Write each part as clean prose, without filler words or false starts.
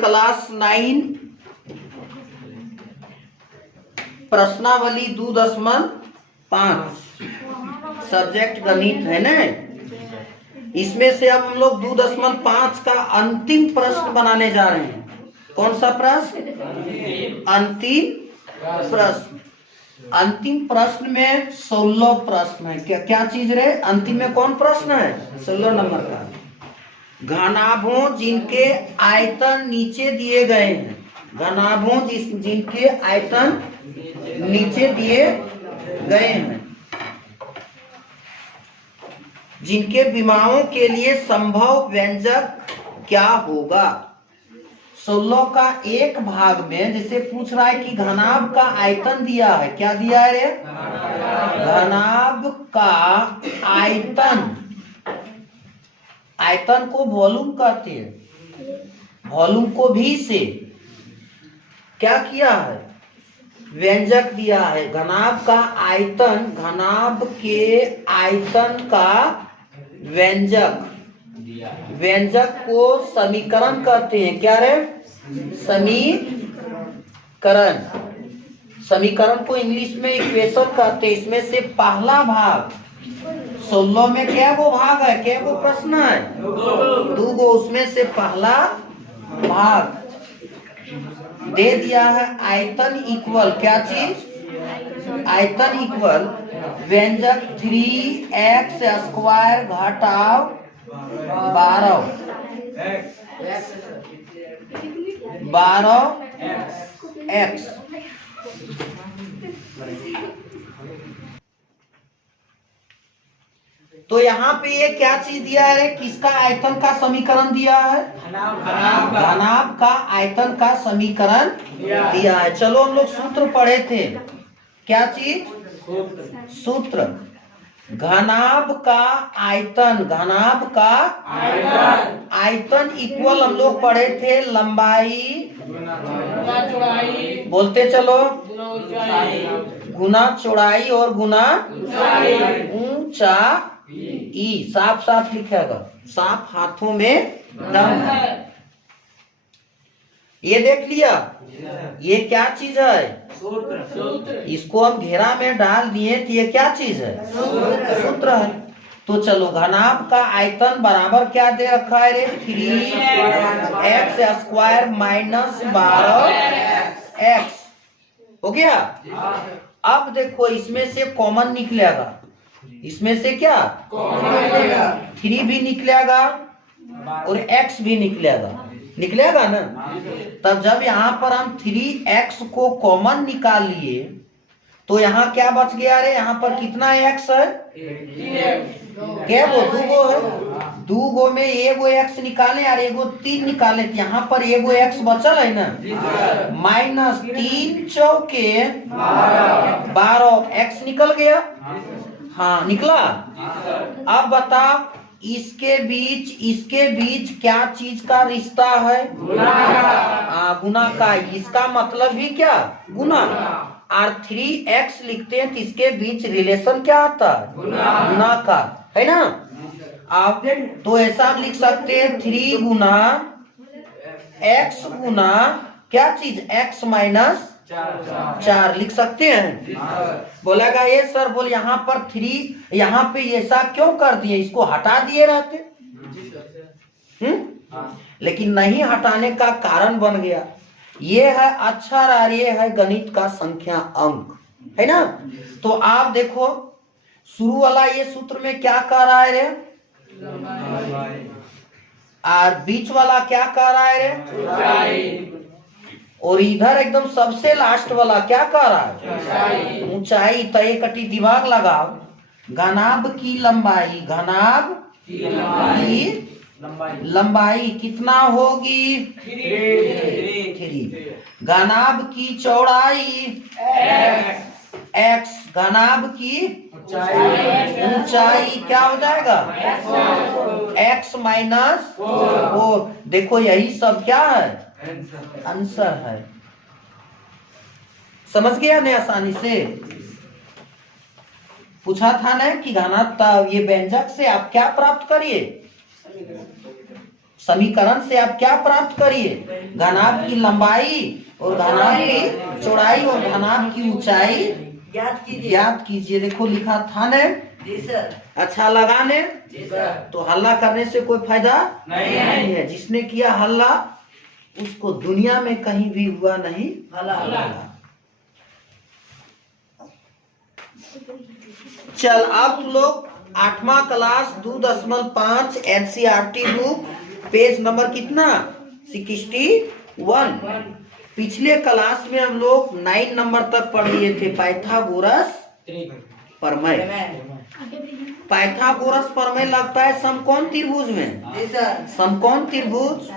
Class 9 प्रश्नावली 2.5 subject गणित है ना। इसमें से अब हम लोग 2.5 का अंतिम प्रश्न बनाने जा रहे हैं। कौन सा प्रश्न? अंतिम प्रश्न। अंतिम प्रश्न में 16 प्रश्न है। क्या क्या चीज रहे? अंतिम में कौन प्रश्न है? 16 नंबर का। घनाभों जिनके आयतन नीचे दिए गए हैं, घनाभों जिनके आयतन नीचे दिए गए हैं, जिनके विमाओं के लिए संभव व्यंजक क्या होगा। 16 का एक भाग में जैसे पूछ रहा है कि घनाभ का आयतन दिया है। क्या दिया है रे? घनाभ का आयतन। आयतन को वॉल्यूम कहते हैं। वॉल्यूम को भी से क्या किया है? व्यंजक दिया है। घनाभ का आयतन, घनाभ के आयतन का व्यंजक, व्यंजक को समीकरण कहते हैं। क्या रे? समीकरण। समीकरण को इंग्लिश में इक्वेशन कहते हैं। इसमें से पहला भाग 16 में क्या वो भाग है? क्या वो प्रश्न है? 2 गो। उसमें से पहला भाग दे दिया है आयतन इक्वल क्या चीज? आयतन इक्वल व्यंजक 3x² घटाव 12x। तो यहाँ पे ये क्या चीज दिया है? किसका आयतन का समीकरण दिया है? घनाभ का आयतन का समीकरण दिया है। चलो हम लोग सूत्र पढ़े थे। क्या चीज? सूत्र। घनाभ का आयतन, घनाभ का आयतन इक्वल हम लोग पढ़े थे लंबाई बोलते चलो, गुना चौड़ाई और गुना ऊंचाई। साफ साफ लिखेगा, साफ हाथों में दम है। ये देख लिया। ये क्या चीज है? इसको हम घेरा में डाल दिए तो ये क्या चीज है? सूत्र है। तो चलो, घनाभ का आयतन बराबर क्या दे रखा है रे? 3x² - 12x हो गया। अब देखो, इसमें से कॉमन निकलेगा। इसमें से क्या? 3 भी निकलेगा और x भी निकलेगा। निकलेगा ना? तब जब यहाँ पर हम 3x को कॉमन निकाल लिए तो यहाँ क्या बच गया रे? यहाँ पर कितना x है? क्या वो? 2 गो है। 2 गो में एगो x निकाले और एगो 3 निकाले तो यहाँ पर एगो x बचल है ना। -3 चौके 12 x निकल गया। हाँ, निकला। अब बताओ, इसके बीच क्या चीज का रिश्ता है? गुना का। इसका मतलब भी क्या? गुना। और 3x लिखते हैं तो इसके बीच रिलेशन क्या आता है? गुना का, है ना। आप तो ऐसा लिख सकते हैं 3 गुना x गुना क्या चीज? x - 4 लिख सकते हैं। बोलेगा ये सर, बोल यहाँ पर 3, यहाँ पे ऐसा क्यों कर दिए? इसको हटा दिए रहते। लेकिन नहीं हटाने का कारण बन गया। ये है अक्षर और ये है गणित का संख्या अंक, है ना। तो आप देखो, शुरू वाला ये सूत्र में क्या कह रहा है रे? और बीच वाला क्या कह रहा है रे? और इधर एकदम सबसे लास्ट वाला क्या कह रहा है? ऊंचाई। तो एक कटी दिमाग लगाओ। घनाभ की लंबाई, घनाभ की लंबाई कितना होगी? 3। घनाभ की चौड़ाई x। घनाभ की ऊंचाई क्या हो जाएगा? x - 4। देखो, यही सब क्या है? आंसर है। समझ गया ना? आसानी से पूछा था ना कि घनाभ, ये व्यंजक से आप क्या प्राप्त करिए? समीकरण से आप क्या प्राप्त करिए, घनाभ की लंबाई और घनाभ की चौड़ाई और घनाभ की ऊंचाई ज्ञात कीजिए। देखो लिखा था ने, जी सर। अच्छा लगा ने, जी सर। तो हल्ला करने से कोई फायदा नहीं है। जिसने किया हल्ला उसको दुनिया में कहीं भी हुआ नहीं हल्ला। चल अब लोग 8वां class 2.5 NCERT book page number कितना 61। पिछले क्लास में हम लोग 9 नंबर तक पढ़ लिए थे पाइथागोरस प्रमेय। पाइथागोरस प्रमेय लगता है समकोण त्रिभुज में। समकोण त्रिभुज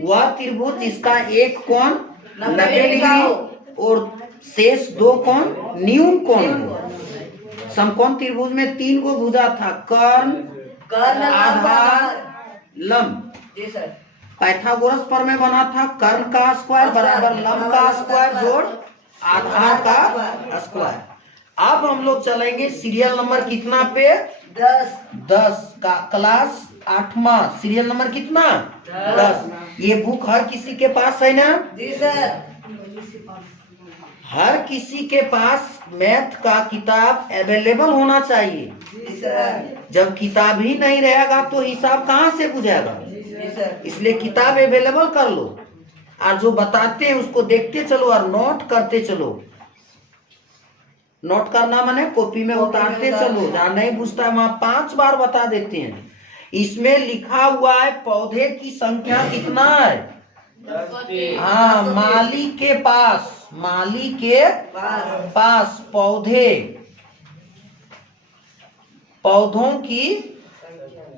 वह त्रिभुज जिसका एक कोण 90 डिग्री और शेष 2 कोण न्यून कोण हो। समकोण त्रिभुज में 3 गो भुजा था, कर्ण आधार लंब। पाइथागोरस प्रमेय बना था कर्ण का स्क्वायर बराबर लंब का स्क्वायर जोड़ आधार का स्क्वायर। अब हम लोग चलेंगे सीरियल नंबर कितना पे 10 का क्लास 8वां सीरियल नंबर कितना 10। ये बुक हर किसी के पास है ना? जी सर। हर किसी के पास मैथ का किताब अवेलेबल होना चाहिए। जी सर। जब किताब ही नहीं रहेगा तो हिसाब कहाँ से बुझेगा? इसलिए किताब अवेलेबल कर लो और जो बताते हैं उसको देखते चलो और नोट करते चलो। नोट करना माने कॉपी में उतारते चलो, जहाँ नहीं बुझता है वहां 5 बार बता देते हैं। इसमें लिखा हुआ है पौधे की संख्या कितना है। हाँ, माली के पास पौधों की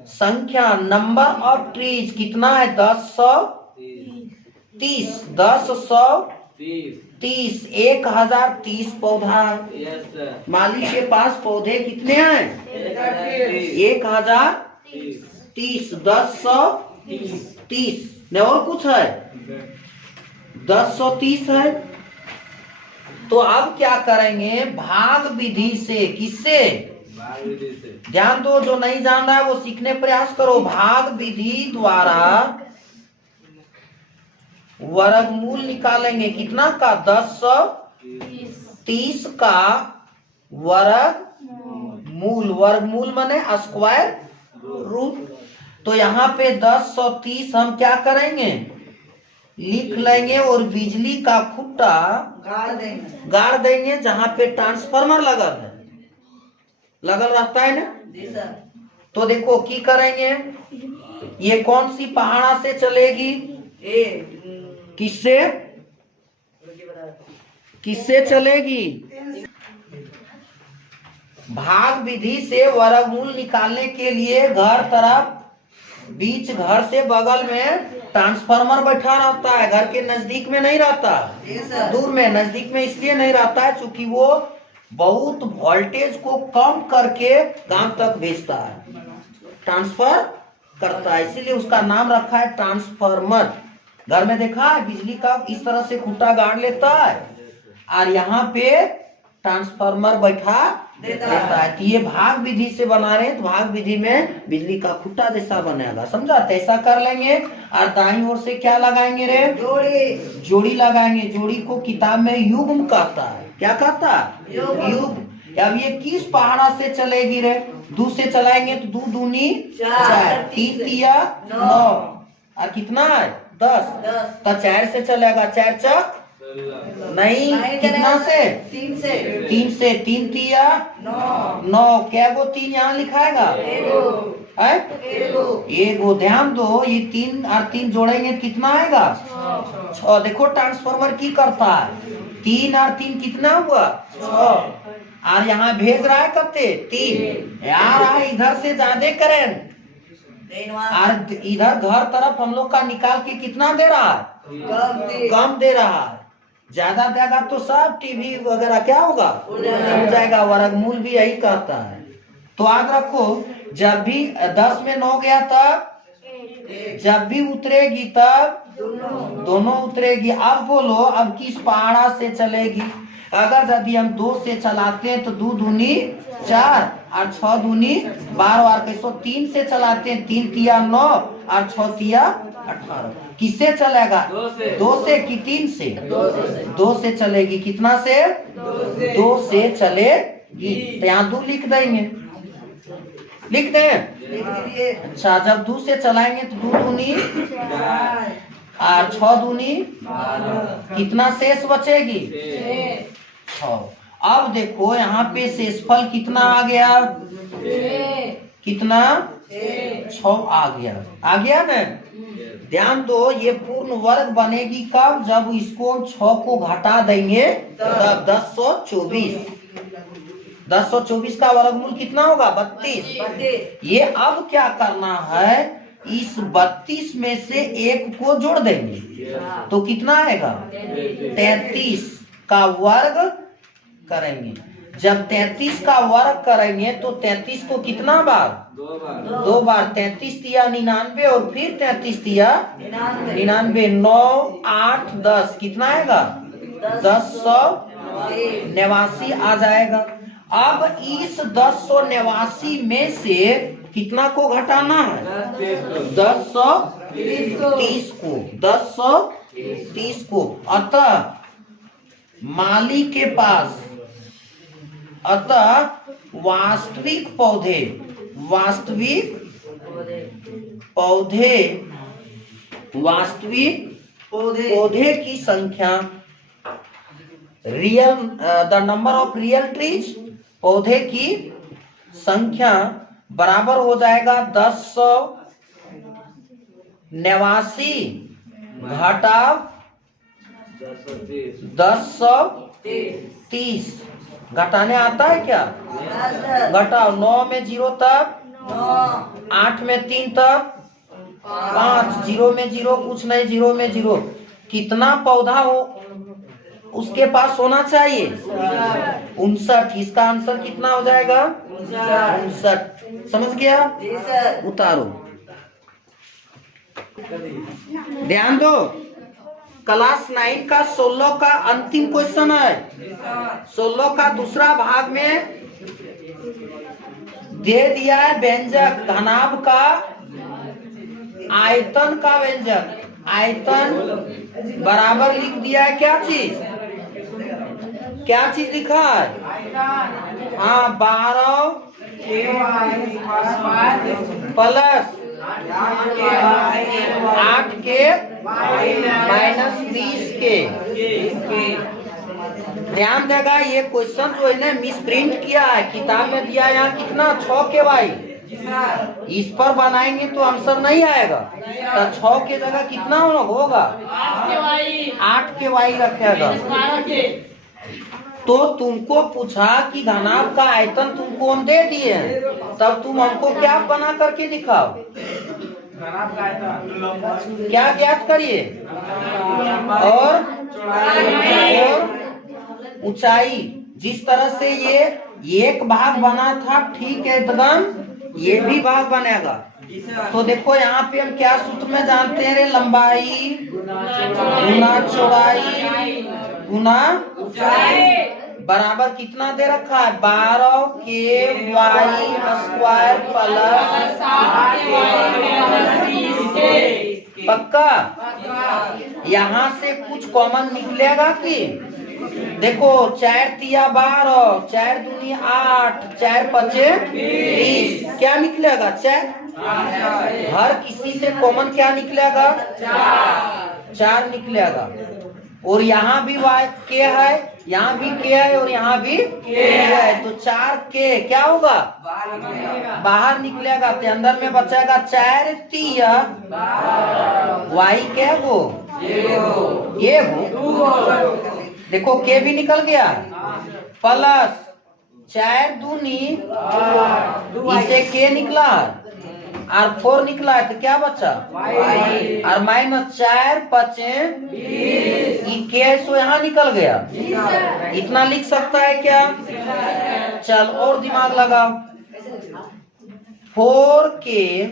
संख्या नंबर ऑफ ट्रीज कितना है 1030 1030 पौधा है। माली के पास पौधे कितने हैं 1030 1030 नहीं और कुछ है 1030 है। तो अब क्या करेंगे भाग विधि से। किससे? ध्यान दो, जो नहीं जान रहा है वो सीखने प्रयास करो। भाग विधि द्वारा वर्गमूल निकालेंगे कितना का 1030 का वर्गमूल। वर्गमूल माने स्क्वायर रूट। तो यहाँ पे 1030 हम क्या करेंगे लिख लेंगे और बिजली का खुट्टा गाड़ देंगे जहाँ पे ट्रांसफार्मर लगल रहता है ना। तो देखो की करेंगे, ये कौन सी पहाड़ा से चलेगी किससे चलेगी? भाग विधि से वर्गमूल निकालने के लिए बीच घर से बगल में ट्रांसफार्मर बैठा रहता है। घर के नजदीक में नहीं रहता, दूर में। नजदीक में इसलिए नहीं रहता है क्योंकि वो बहुत वोल्टेज को कम करके गांव तक भेजता है, ट्रांसफर करता है, इसीलिए उसका नाम रखा है ट्रांसफार्मर। घर में देखा है बिजली का इस तरह से खूंटा गाड़ लेता है और यहाँ पे ट्रांसफार्मर बैठा देता है। तो ये भाग विधि से बना रहे हैं, तो भाग विधि में बिजली का खूंटा जैसा बनेगा, समझा? तो ऐसा कर लेंगे और दाईं ओर से क्या लगाएंगे रे जोड़ी लगाएंगे। जोड़ी को किताब में युग्म कहता है। क्या कहता है? युग्म। अब ये किस पहाड़ा से चलेगी रे? 2 से चलाएंगे तो 2 दूनी 4 3 तिया 9 और कितना है 10। तो 4 से चलेगा, 4 चक नहीं, कितना से 3 से 3 तिया 9। क्या वो 3 यहाँ लिखाएगा एगो। ध्यान दो, ये 3 और 3 जोड़ेंगे कितना आएगा 6। देखो ट्रांसफार्मर की करता है 3 और 3 कितना हुआ 6 और यहाँ भेज रहा है कते 3 यार। इधर से ज्यादा करेंट और इधर घर तरफ हम लोग का निकाल के कितना दे रहा है कम दे रहा है। ज्यादा देगा तो सब टीवी वगैरह क्या होगा उड़ जाएगा। वर्गमूल भी यही कहता है। तो याद रखो, जब भी 10 में 9 गया तब जब भी उतरेगी तब दोनों उतरेगी। अब बोलो अब किस पहाड़ा से चलेगी? अगर यदि हम 2 से चलाते हैं तो 2 दूनी 4 और 6 दूनी 12 और 3 से चलाते हैं 3 तिया 9 और 6 तिया 18। किससे चलेगा? 2 से कि 3 से? 2 से चलेगी। कितना से? 2 से चलेगी। तो यहाँ 2 लिख देंगे, लिख दें। लिख दीजिए। अच्छा, जब 2 से चलाएंगे तो 2 दूनी और 6 दूनी कितना शेष बचेगी? 6। अब देखो यहाँ पे शेषफल कितना आ गया? कितना? 6 आ गया ना। ध्यान दो, ये पूर्ण वर्ग बनेगी कब? जब इसको 6 को घटा देंगे तब 1024 का वर्गमूल कितना होगा? 32। ये अब क्या करना है, इस 32 में से 1 को जोड़ देंगे तो कितना आएगा? 33 का वर्ग करेंगे। जब 33 का वर्ग करेंगे तो 33 को कितना बार? 2 बार। 33 तिया 99 और फिर 33 तिया 99। 9 8 10 कितना आएगा? 1089 आ जाएगा। अब इस 1089 में से कितना को घटाना है? 1030 को। 1030 को। अतः माली के पास, अतः वास्तविक पौधे की संख्या, the number of real trees, पौधे की संख्या बराबर हो जाएगा 1089 घटाव 1030। घटाने आता है क्या? घटाओ। 9 में 0 तक, 8 में 3 तक 5, 0 में 0 कुछ नहीं, 0 में 0। कितना पौधा हो उसके पास होना चाहिए? 59। इसका आंसर कितना हो जाएगा? 59। समझ गया? उतारो। ध्यान दो, क्लास 9 का 16 का अंतिम क्वेश्चन है। 16 का दूसरा भाग में दे दिया है व्यंजक घनाभ का आयतन का व्यंजक। आयतन बराबर लिख दिया है क्या चीज? क्या चीज लिखा है? हाँ, 12 प्लस 8 के माइनस 20 के। ध्यान देगा, ये क्वेश्चन जो है ना मिस प्रिंट किया है, किताब में दिया यहाँ कितना? 6 के वाई। इस पर बनाएंगे तो आंसर नहीं आएगा। तो 6 के जगह कितना होगा? 8 के वाई रखेगा। तो तुमको पूछा कि घनाभ का आयतन तुमको हम दे दिए हैं, तब तुम हमको क्या बना करके दिखाओ? क्या ज्ञात करिए? और ऊंचाई। जिस तरह से ये एक भाग बना था, ठीक है, एकदम ये भी भाग बनेगा। तो देखो यहाँ पे हम क्या सूत्र में जानते हैं? लंबाई गुना चौड़ाई गुना बराबर कितना दे रखा है? 12 के वाई स्क्वायर प्लस 8 पक्का। यहाँ से कुछ कॉमन निकलेगा कि? देखो 4 तिया 12, 4 दूनी 8, 4 पचे 20। क्या निकलेगा? 4। हर किसी से कॉमन क्या निकलेगा? 4 निकलेगा। और यहाँ भी वाई के है, यहाँ भी के है और यहाँ भी के है, तो 4 के क्या होगा? बाहर निकलेगा। तो अंदर में बचेगा 4 तिया वाई क्या हो? ये हो। देखो के भी निकल गया, प्लस 4 दूनी इसे के निकला और 4 निकला है, तो क्या बचा? और माइनस 4 पचे 20। सो यहाँ निकल गया। इतना लिख सकता है क्या? चल और दिमाग लगाओ। 4 के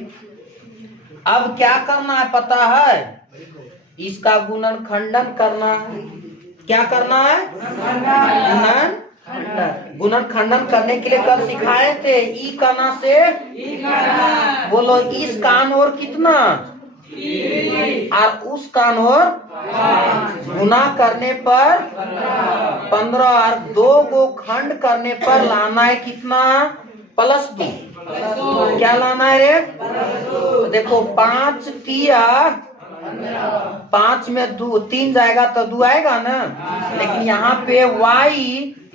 अब क्या करना है पता है? इसका गुणनखंडन करना है। क्या करना है? गुणनखंडन। गुणन खंडन करने के लिए कल सिखाए थे। ई काना से बोलो, इस कान और कितना और उस कान और गुना करने पर 15 और 2 को खंड करने पर लाना है कितना? +2। क्या लाना है रे? देखो 5 तिया 5 में 2 3 जाएगा तो 2 आएगा ना, लेकिन यहाँ पे y,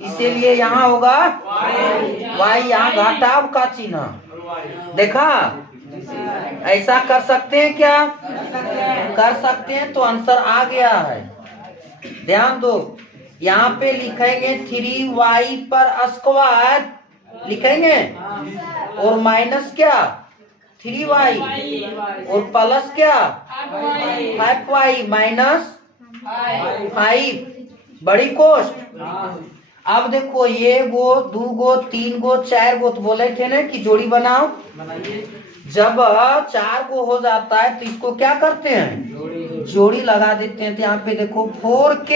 इसीलिए यहाँ होगा y, यहाँ घटाव का चिन्ह। देखा? ऐसा कर सकते हैं क्या? कर सकते हैं, तो आंसर आ गया है। ध्यान दो, यहाँ पे लिखेंगे 3y पर स्क्वायर लिखेंगे और माइनस क्या 3y और प्लस क्या 5y माइनस 5 बड़ी कोष्ट। अब देखो ये गो 2 गो 3 गो 4 गो, तो बोले थे ना कि जोड़ी बनाओ। जब 4 गो हो जाता है तो इसको क्या करते हैं? जोड़ी लगा देते हैं। तो यहाँ पे देखो 4k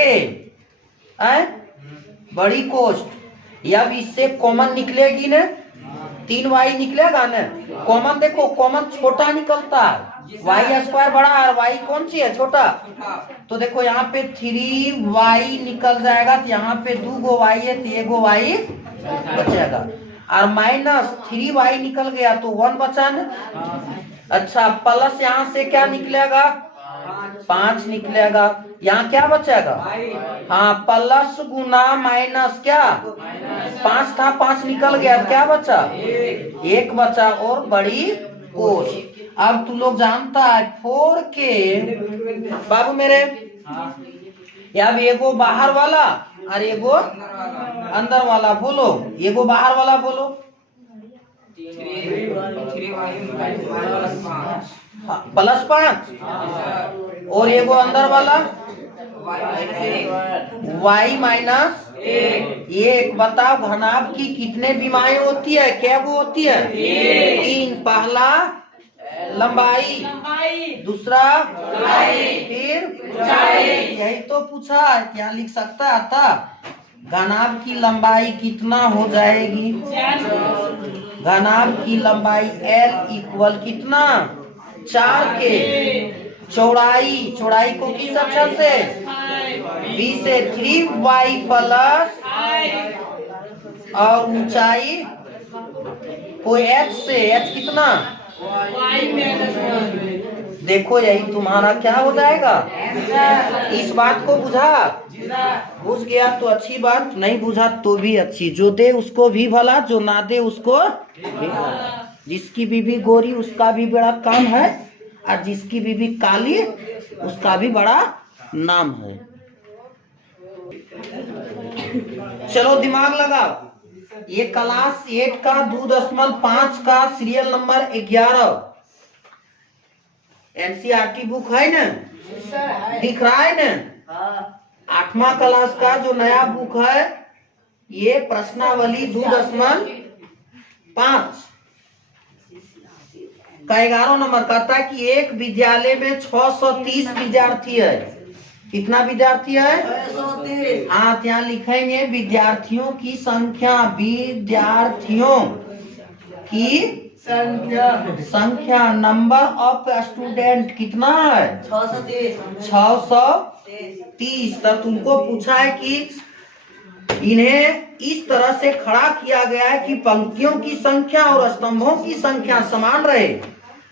बड़ी कोष्ट। अब इससे कॉमन निकलेगी ना, 3y निकलेगा ना। कॉमन देखो, कॉमन छोटा निकलता है, y² बड़ा और y कौन सी है? छोटा। तो देखो यहाँ पे 3y निकल जाएगा, तो यहाँ पे 2 गो y है तो 1 गो y बचेगा, और माइनस 3y निकल गया तो 1 बचा ना। अच्छा, प्लस यहाँ से क्या निकलेगा? 5 निकलेगा। यहाँ क्या बचेगा? हाँ, प्लस गुना माइनस क्या 5 था, 5 निकल गया, क्या बचा? 1 बचा और बड़ी कोष्ट। अब तू लोग जानता है 4k बाबू मेरे, अब एगो बाहर वाला और एगो अंदर वाला। बोलो, एगो बाहर वाला बोलो। +5 और एगो अंदर वाला y माइनस 1। बताओ घनाभ की कितने विमाएं होती है? क्या वो होती है? 3। पहला लंबाई, दूसरा फिर यही तो पूछा है, क्या लिख सकता था? घनाभ की लंबाई कितना हो जाएगी? घनाभ की लंबाई L इक्वल कितना? 4k। चौड़ाई को किस अक्षर से? B से 3y प्लस, और ऊंचाई को H से। H कितना? देखो यही तुम्हारा क्या हो जाएगा? इस बात को बुझ गया तो अच्छी बात, नहीं बुझा तो भी अच्छी। जो दे उसको भी भला, जो ना दे उसको भी भला। जिसकी बीबी गोरी उसका भी बड़ा काम है, और जिसकी बीबी काली उसका भी बड़ा नाम है। चलो दिमाग लगाओ। ये क्लास 8 का 2.5 का सीरियल नंबर 11 NCERT बुक है ना, दिख रहा है ना? 8वां क्लास का जो नया बुक है, ये प्रश्नावली 2.5 का 11 नंबर कहता है कि एक विद्यालय में 630 विद्यार्थी है। कितना विद्यार्थी है? 630। हाँ, यहाँ लिखेंगे विद्यार्थियों की संख्या। विद्यार्थियों की संख्या नंबर ऑफ स्टूडेंट कितना है? 630। तब तुमको पूछा है कि इन्हें इस तरह से खड़ा किया गया है कि पंक्तियों की संख्या और स्तंभों की संख्या समान रहे।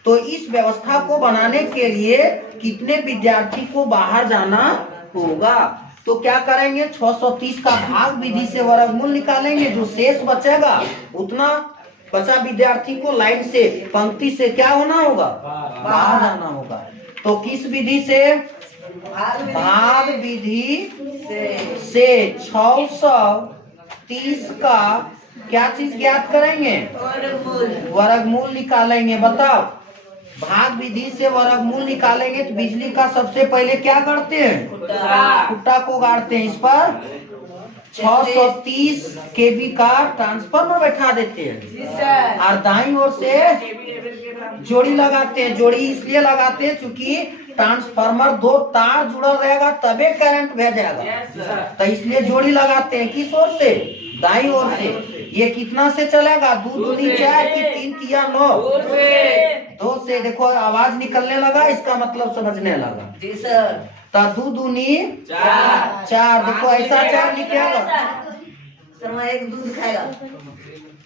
तो इस व्यवस्था को बनाने के लिए कितने विद्यार्थी को बाहर जाना होगा? तो क्या करेंगे? 630 का भाग विधि से वर्गमूल निकालेंगे। जो शेष बचेगा उतना बचा विद्यार्थी को लाइन से, पंक्ति से क्या होना होगा? बाहर जाना होगा। तो किस विधि से? भाग विधि से 630 का क्या चीज ज्ञात करेंगे? वर्गमूल निकालेंगे। बताओ, भाग विधि से वर्गमूल निकालेंगे तो बिजली का सबसे पहले क्या करते हैं? खुट्टा को गाड़ते हैं। इस पर 630 kV का ट्रांसफार्मर बैठा देते हैं और दाईं ओर से जोड़ी लगाते हैं। जोड़ी इसलिए लगाते हैं क्योंकि ट्रांसफार्मर 2 तार जुड़ा रहेगा तबे करंट भेजेगा, तो इसलिए जोड़ी लगाते हैं। किस ओर से? दाई ओर से। ये कितना से चलेगा? 2 दूनी 4 की 3 किया 9। 2 से देखो आवाज निकलने लगा, इसका मतलब समझने लगा। जी सर। तो 2 दूनी 4। देखो ऐसा 4 लिखेगा। सर मैं एक दूध खाएगा।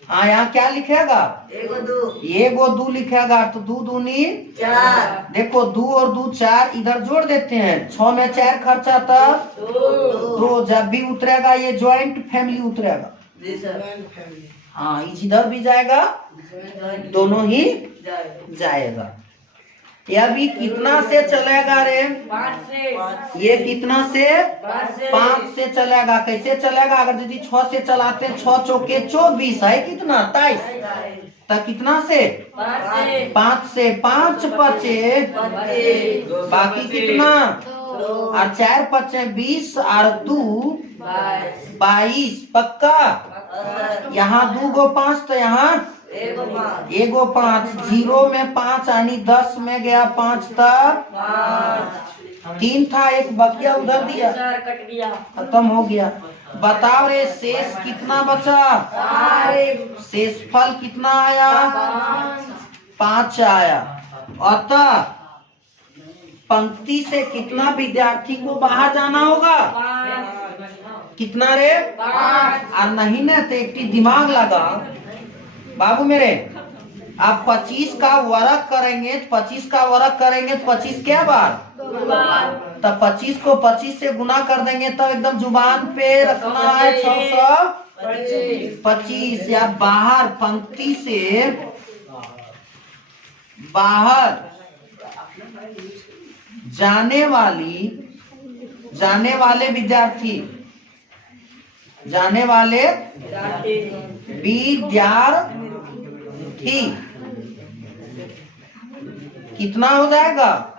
हाँ, यहाँ क्या लिखेगा? एगो दू। एगो 2 लिखेगा। तो 2 दूनी 4। देखो 2 और 2 4, इधर जोड़ देते हैं। 6 में 4 खर्चा तब 2। जब भी उतरेगा ये ज्वाइंट फैमिली उतरेगा। जी सर। हाँ, इधर भी जाएगा, दोनों ही जाए। जाएगा। यह भी कितना से चलेगा रे? 5 से। ये कितना से? 5 से चलेगा। कैसे चलेगा? अगर यदि 6 से चलाते हैं, 6 चौके 24 है कितना? 23। तो कितना से? 5 से। 5 पचे, बाकी कितना? और 4 पचे 20 और 2 22। पक्का? यहाँ 2 गो 5, तो यहाँ एगो 5। 0 में 5 यानी 10 में गया 5 तक 3 था, एक बकिया उधर दिया, कट गया। खत्म हो गया। बताओ रे शेष कितना बचा? शेषफल कितना आया? 5 आया। अतः पंक्ति से कितना विद्यार्थी को बाहर जाना होगा? कितना रे? 5। और नहीं ना तो एक दिमाग लगा बाबू मेरे। आप 25 का वर्ग करेंगे, 25 का वर्ग करेंगे तो 25 क्या बार? तब 25 को 25 से गुना कर देंगे, तब एकदम जुबान पे रखना है 625। या बाहर पंक्ति से बाहर जाने वाले विद्यार्थी कितना हो जाएगा?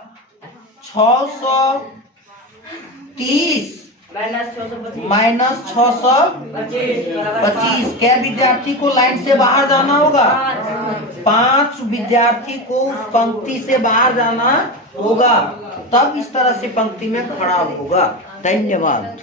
630 माइनस 625। क्या विद्यार्थी को लाइन से बाहर जाना होगा? 5 विद्यार्थी को उस पंक्ति से बाहर जाना होगा, तब इस तरह से पंक्ति में खड़ा होगा। धन्यवाद।